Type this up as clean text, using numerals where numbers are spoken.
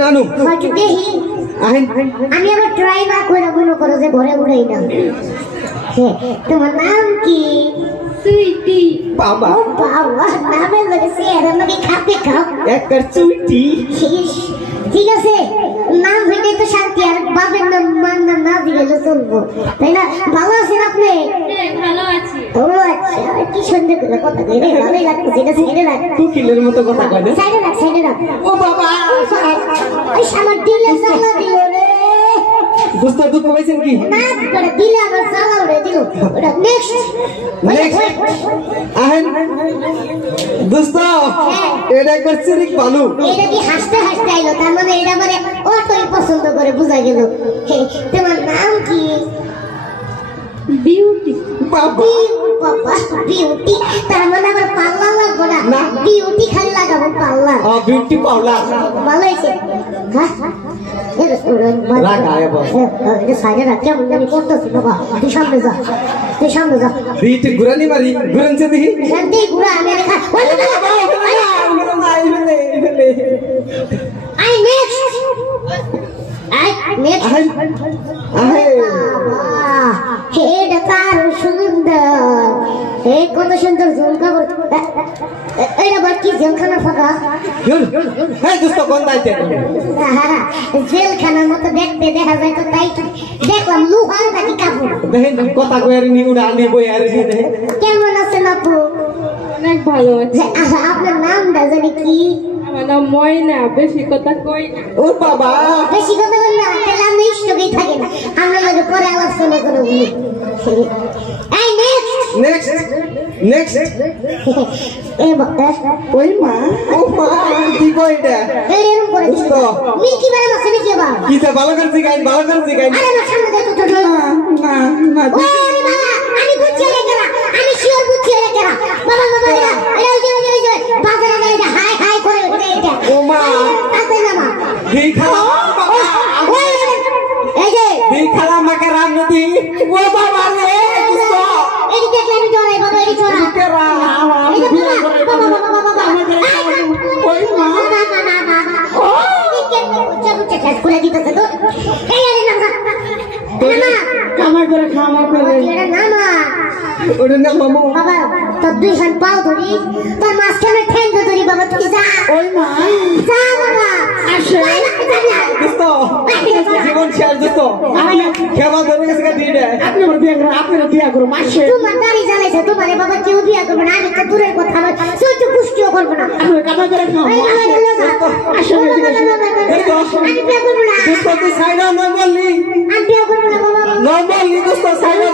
নানু হয়তো দেখি আহেন আমি আবার ট্রাই না করে মনে করো যে ঘরে উড়াই না তোমার নাম কি সুইটি বাবা ও বাবা নামের লাগে চেহারা লাগে খাপে খাপ একবার সুইটি ঠিক আছে নাম হইলে তো শান্তি আর বাবার নাম মান নাম না দিলে চলবো তাই না ভালো আছেন আপনি ভালো আছি ও আচ্ছা কি সুন্দর করে কথা কই রে ভালোই লাগছে এটা সাইডে রাখ কুকিলের মতো কথা কয় না সাইডে রাখ ও বাবা ওই আমার দিলে সালা দিল রে দোস্ত দুঃখ পাইছেন কি না করে দিলে আমার সালা উড়ে দিল ওটা নেক্সট আহেন দোস্ত এটা একবার চিরিক বালু এটা কি হাসতে হাসতে আইলো তার মানে এটা মানে অতই পছন্দ করে বুঝা গেল তোমার নাম কি বিউটি বাবা বাবা বিউটি তার মানে আমার পার্লার লাগবো না বিউটি খালি লাগাবো পার্লার বিউটি পার্লার ভালো হয়েছে বিউটি ঘুরানি মারি ঘুরানছে দেখি কত সুন্দর ঝুমকা কি জেলখানা ফাঁকা জেলখানার মতো দেখতে দেখা যায় তো তাই দেখলাম লুহার নাকি কাপড় কথা কয়ার নি উড়া আনি বই আর কেমন আছেন আপু অনেক ভালো আছে আপনার নামটা জানি কি আমার নাম ময়না বেশি কথা কই না ও বাবা বেশি কথা বল না তাহলে আমি ইষ্টকেই থাকি না আমরা লাগে পরে আলোচনা করবো এই নেক্সট এই বক্তা ওই মা ও মা কি কইটা এরকম করে দিল মিকি বারে মাসে মিকি বা কি তা ভালো করে গাইন আরে না সামনে দে তো না ও বাবা আমি বুঝছি রে কেরা আমি শিওর বুঝছি রে কেরা বাবা এই যে বাজারে গেলে হাই করে এটা ও মা তাতে না মা এই খালা এই যে এই খালা মাকে রান্নতি ও বাবা রে এই দেখলে আমি জড়াই বাবা এই জড়া কেরা বাবা ওই মা ও বুঝছে শেষ করে দিতেছে তো এই আরে না কামা করে এটা নামা ওটা না মামু বাবা তোর দুই হাত পাও ধরি তোর মাঝখানে ঠ্যাং ধরি বাবা তুই যা ওই মা যা বাবা আসে দোস্ত জীবন শেষ দোস্ত কেমন ধরে গেছে দিয়ে আপনারা বিয়া করো মাসে তোমার গাড়ি জ্বালাইছে তোমারে বাবা কেউ বিয়া করবে না আমি তো দূরের কথা বল চলতে পুষ্টিও করবো না কামা করে খাও আমি বিয়া করবো না দোস্ত তুই সাইডা না বললি আমি বিয়া করবো না বাবা না বললি দোস্ত সাইডা